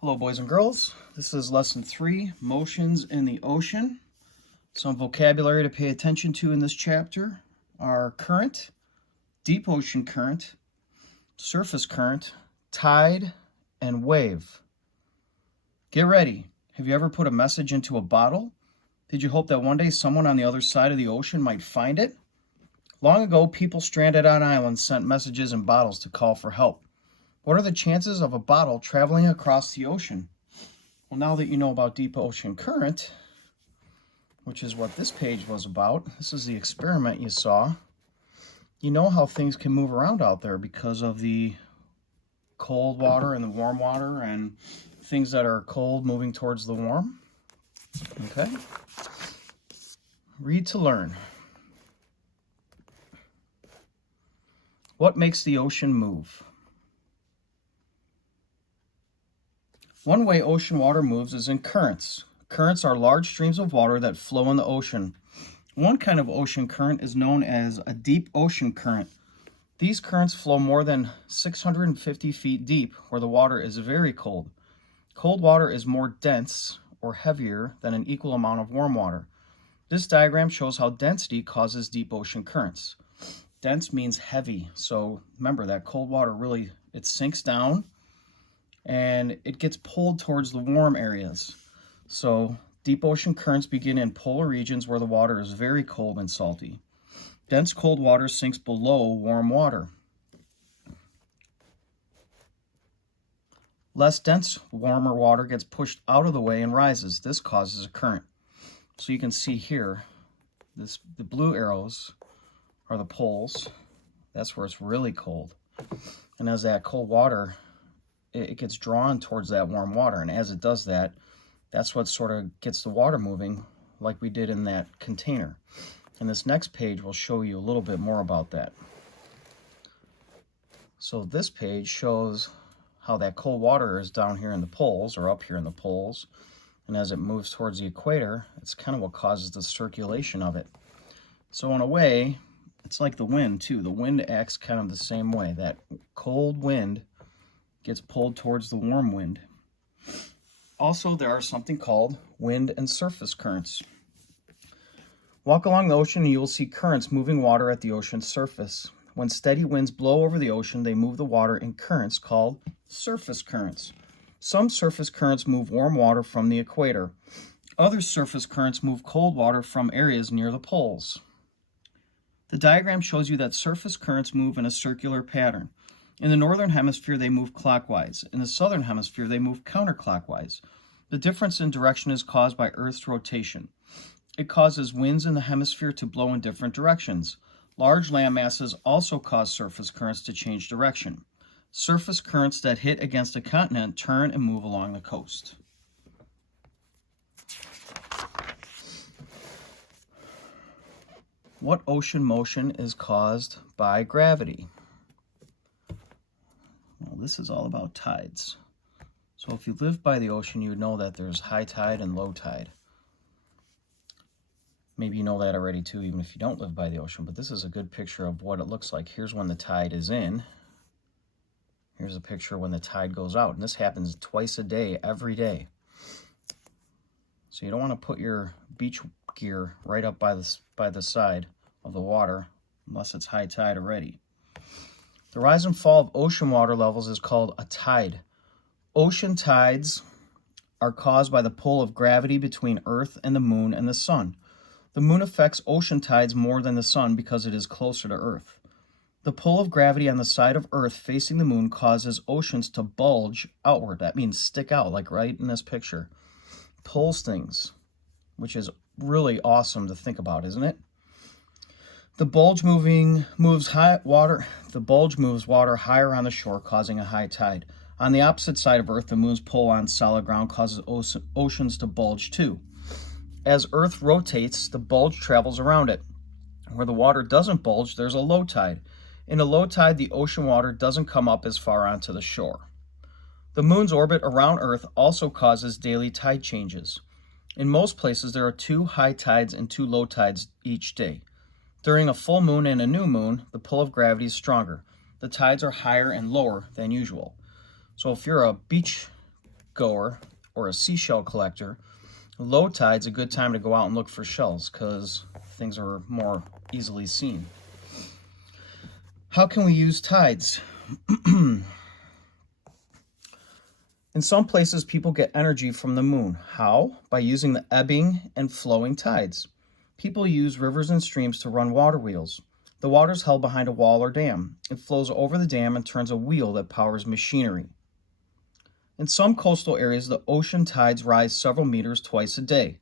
Hello, boys and girls. This is lesson 3, motions in the ocean. Some vocabulary to pay attention to in this chapter are current, deep ocean current, surface current, tide, and wave. Get ready. Have you ever put a message into a bottle? Did you hope that one day someone on the other side of the ocean might find it? Long ago, people stranded on islands sent messages in bottles to call for help. What are the chances of a bottle traveling across the ocean? Well, now that you know about deep ocean current, which is what this page was about, this is the experiment you saw, you know how things can move around out there because of the cold water and the warm water and things that are cold moving towards the warm. Okay? Read to learn. What makes the ocean move? One way ocean water moves is in currents. Currents are large streams of water that flow in the ocean. One kind of ocean current is known as a deep ocean current. These currents flow more than 650 feet deep, where the water is very cold. Cold water is more dense or heavier than an equal amount of warm water. This diagram shows how density causes deep ocean currents. Dense means heavy, so remember that cold water really, it sinks down and it gets pulled towards the warm areas. So deep ocean currents begin in polar regions where the water is very cold and salty. Dense cold water sinks below warm water. Less dense, warmer water gets pushed out of the way and rises. This causes a current. So you can see here, the blue arrows are the poles. That's where it's really cold. And as that cold water, it gets drawn towards that warm water, and as it does that, that's what sort of gets the water moving like we did in that container. And this next page will show you a little bit more about that. So this page shows how that cold water is down here in the poles, or up here in the poles, and as it moves towards the equator, it's kind of what causes the circulation of it. So in a way, it's like the wind too. The wind acts kind of the same way. That cold wind gets pulled towards the warm wind. Also, there are something called wind and surface currents. Walk along the ocean and you will see currents moving water at the ocean's surface. When steady winds blow over the ocean, they move the water in currents called surface currents. Some surface currents move warm water from the equator. Other surface currents move cold water from areas near the poles. The diagram shows you that surface currents move in a circular pattern. In the northern hemisphere, they move clockwise. In the southern hemisphere, they move counterclockwise. The difference in direction is caused by Earth's rotation. It causes winds in the hemisphere to blow in different directions. Large land masses also cause surface currents to change direction. Surface currents that hit against a continent turn and move along the coast. What ocean motion is caused by gravity? Well, this is all about tides. So if you live by the ocean, you would know that there's high tide and low tide. Maybe you know that already too, even if you don't live by the ocean, but this is a good picture of what it looks like. Here's when the tide is in. Here's a picture when the tide goes out, and this happens twice a day, every day. So you don't want to put your beach gear right up by the side of the water unless it's high tide already. The rise and fall of ocean water levels is called a tide. Ocean tides are caused by the pull of gravity between Earth and the moon and the sun. The moon affects ocean tides more than the sun because it is closer to Earth. The pull of gravity on the side of Earth facing the moon causes oceans to bulge outward. That means stick out, like right in this picture. Pulls things, which is really awesome to think about, isn't it? The bulge moves water higher on the shore, causing a high tide. On the opposite side of Earth, the moon's pull on solid ground causes oceans to bulge too. As Earth rotates, the bulge travels around it. Where the water doesn't bulge, there's a low tide. In a low tide, the ocean water doesn't come up as far onto the shore. The moon's orbit around Earth also causes daily tide changes. In most places, there are 2 high tides and 2 low tides each day. During a full moon and a new moon, the pull of gravity is stronger. The tides are higher and lower than usual. So if you're a beach goer or a seashell collector, low tide's a good time to go out and look for shells because things are more easily seen. How can we use tides? In some places, people get energy from the moon. How? By using the ebbing and flowing tides. People use rivers and streams to run water wheels. The water is held behind a wall or dam. It flows over the dam and turns a wheel that powers machinery. In some coastal areas, the ocean tides rise several meters twice a day.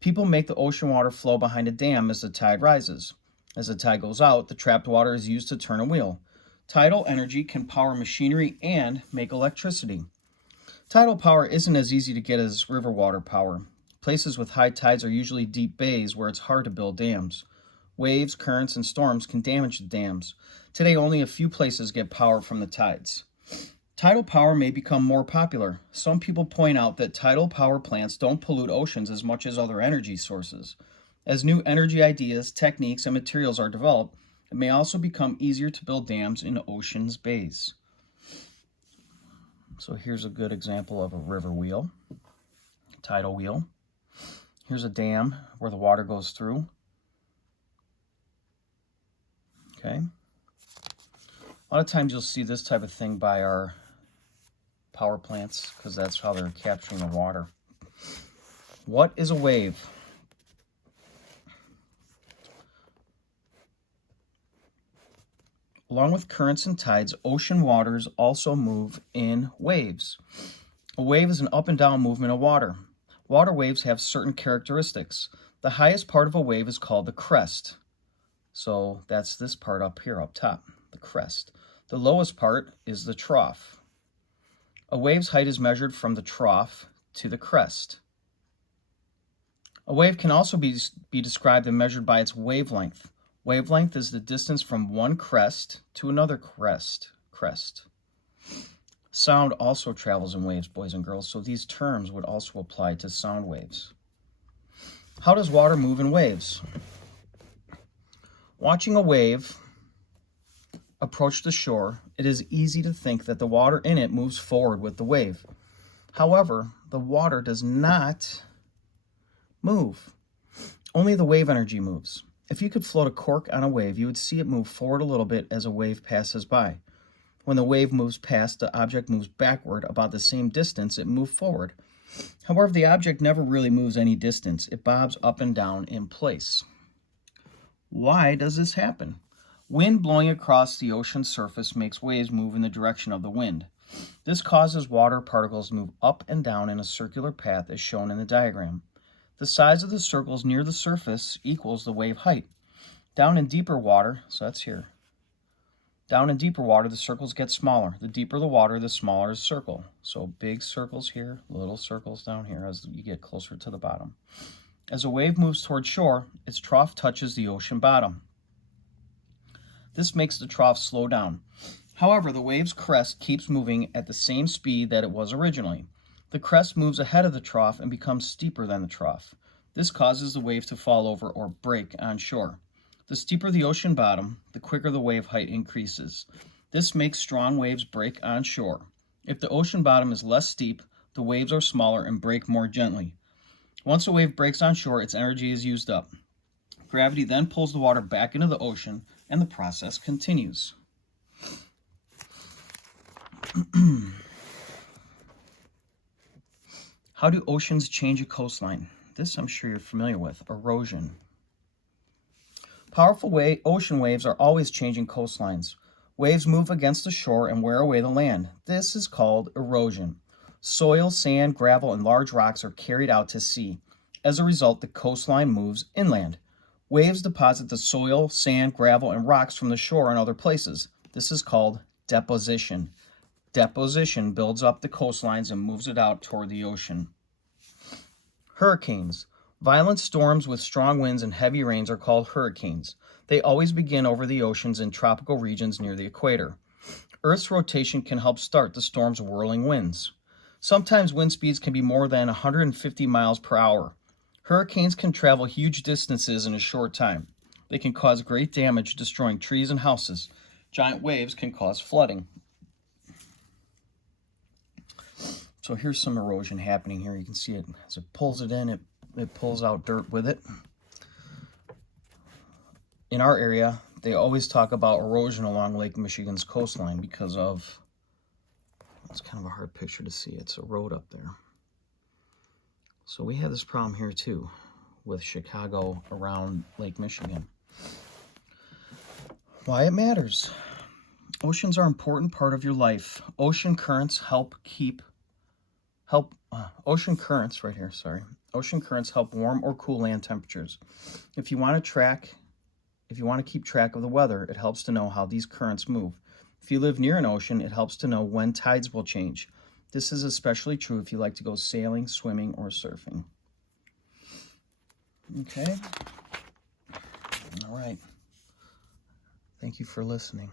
People make the ocean water flow behind a dam as the tide rises. As the tide goes out, the trapped water is used to turn a wheel. Tidal energy can power machinery and make electricity. Tidal power isn't as easy to get as river water power. Places with high tides are usually deep bays where it's hard to build dams. Waves, currents, and storms can damage the dams. Today, only a few places get power from the tides. Tidal power may become more popular. Some people point out that tidal power plants don't pollute oceans as much as other energy sources. As new energy ideas, techniques, and materials are developed, it may also become easier to build dams in oceans' bays. So here's a good example of a river wheel, tidal wheel. Here's a dam where the water goes through. Okay. A lot of times you'll see this type of thing by our power plants because that's how they're capturing the water. What is a wave? Along with currents and tides, ocean waters also move in waves. A wave is an up and down movement of water. Water waves have certain characteristics. The highest part of a wave is called the crest. So that's this part up here, up top, the crest. The lowest part is the trough. A wave's height is measured from the trough to the crest. A wave can also be described and measured by its wavelength. Wavelength is the distance from one crest to another crest. Sound also travels in waves, boys and girls, so these terms would also apply to sound waves. How does water move in waves? Watching a wave approach the shore, it is easy to think that the water in it moves forward with the wave. However, the water does not move. Only the wave energy moves. If you could float a cork on a wave, you would see it move forward a little bit as a wave passes by. When the wave moves past, the object moves backward about the same distance it moved forward. However, the object never really moves any distance. It bobs up and down in place. Why does this happen? Wind blowing across the ocean surface makes waves move in the direction of the wind. This causes water particles to move up and down in a circular path as shown in the diagram. The size of the circles near the surface equals the wave height. Down in deeper water, so that's here. Down in deeper water, the circles get smaller. The deeper the water, the smaller the circle. So big circles here, little circles down here as you get closer to the bottom. As a wave moves toward shore, its trough touches the ocean bottom. This makes the trough slow down. However, the wave's crest keeps moving at the same speed that it was originally. The crest moves ahead of the trough and becomes steeper than the trough. This causes the wave to fall over or break on shore. The steeper the ocean bottom, the quicker the wave height increases. This makes strong waves break on shore. If the ocean bottom is less steep, the waves are smaller and break more gently. Once a wave breaks on shore, its energy is used up. Gravity then pulls the water back into the ocean, and the process continues. How do oceans change a coastline? This I'm sure you're familiar with, erosion. Powerful ocean waves are always changing coastlines. Waves move against the shore and wear away the land. This is called erosion. Soil, sand, gravel, and large rocks are carried out to sea. As a result, the coastline moves inland. Waves deposit the soil, sand, gravel, and rocks from the shore and other places. This is called deposition. Deposition builds up the coastlines and moves it out toward the ocean. Hurricanes. Violent storms with strong winds and heavy rains are called hurricanes. They always begin over the oceans in tropical regions near the equator. Earth's rotation can help start the storm's whirling winds. Sometimes wind speeds can be more than 150 miles per hour. Hurricanes can travel huge distances in a short time. They can cause great damage, destroying trees and houses. Giant waves can cause flooding. So here's some erosion happening here. You can see it as it pulls it in, it pulls out dirt with it. In our area, they always talk about erosion along Lake Michigan's coastline because of, it's kind of a hard picture to see. It's a road up there. So we have this problem here too with Chicago around Lake Michigan. Why it matters. Oceans are an important part of your life. Ocean currents ocean currents right here, sorry. Ocean currents help warm or cool land temperatures. If you want to keep track of the weather, it helps to know how these currents move. If you live near an ocean, it helps to know when tides will change. This is especially true if you like to go sailing, swimming, or surfing. Okay. All right. Thank you for listening.